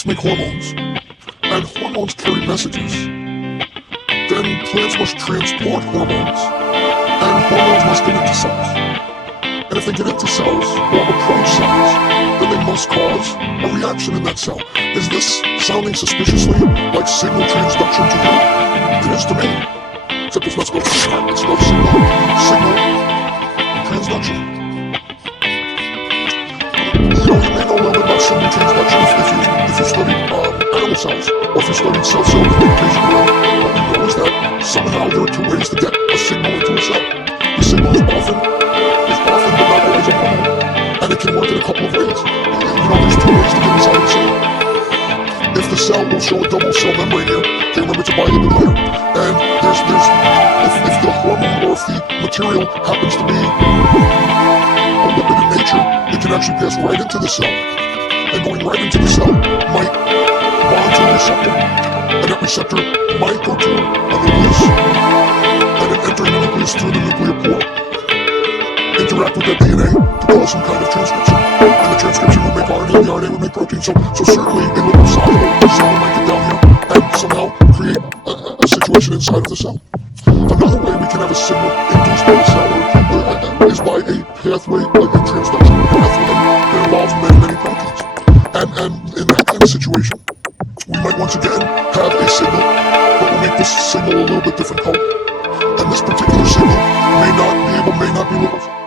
plants make hormones, and hormones carry messages. Then plants must transport hormones, and hormones must get into cells. And if they get into cells, or approach cells, then they must cause a reaction in that cell. Is this sounding suspiciously like signal transduction to you? It is to me. Except it's not spelled signal, it's spelled signal. Signal transduction. You may know a little bit about signal transduction if you studied animal cells, or if you studied cell-cell communication. What you know is that somehow there are two ways to get a signal into a cell. The signal is often but not always a hormone, and it can work in a couple of ways. There's two ways to get inside of the cell. If the cell will show a double cell membrane here, okay, remember it's a bilipid layer, and if the hormone or if the material happens to be a lipid in nature, it can actually pass right into the cell, and going right into the cell might bond to a receptor, and that receptor might go to a nucleus, and then entering the nucleus through the nuclear pore, interact with that DNA to cause some kind of transcription, and the transcription would make RNA, and the RNA would make protein. So certainly a little soluble cell might get down here and somehow create a situation inside of the cell. Another way we can have a signal induced by the cell is by a pathway, like a transduction pathway that involves many proteins. And in that kind of situation, we might once again have a signal, but we'll make this signal a little bit different color. And this particular signal may not be labeled.